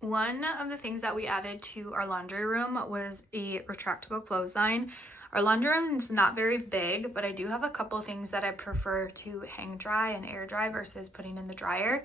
One of the things that we added to our laundry room was a retractable clothesline. Our laundry room is not very big, but I do have a couple things that I prefer to hang dry and air dry versus putting in the dryer.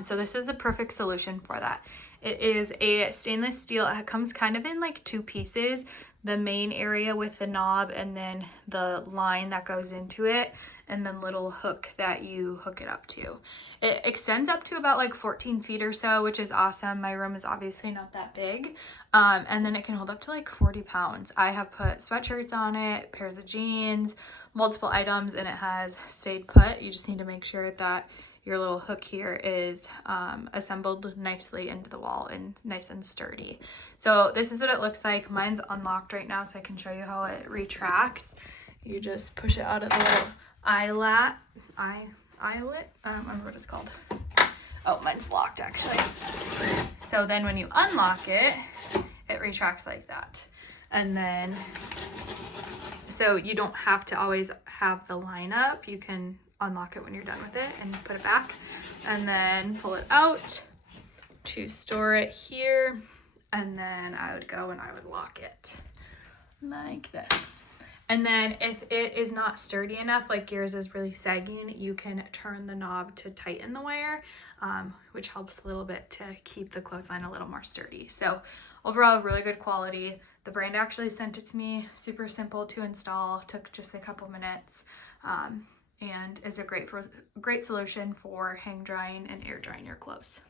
So this is the perfect solution for that. It is a stainless steel. It comes kind of in like two pieces, the main area with the knob and then the line that goes into it, and then little hook that you hook it up to. It extends up to about like 14 feet or so, which is awesome. My room is obviously not that big. And then it can hold up to like 40 pounds. I have put sweatshirts on it, pairs of jeans, multiple items, and it has stayed put. You just need to make sure that your little hook here is assembled nicely into the wall and nice and sturdy. So this is what it looks like. Mine's unlocked right now, so I can show you how it retracts. You just push it out of the little eyelet. I don't remember what it's called. Oh, mine's locked actually. So then when you unlock it, it retracts like that. And then, so you don't have to always have the line up. You can unlock it when you're done with it and put it back, and then pull it out to store it here. And then I would go and I would lock it like this. And then if it is not sturdy enough, like yours is really sagging, you can turn the knob to tighten the wire, which helps a little bit to keep the clothesline a little more sturdy. So overall, really good quality. The brand actually sent it to me, super simple to install, took just a couple minutes, and is a great solution for hang drying and air drying your clothes.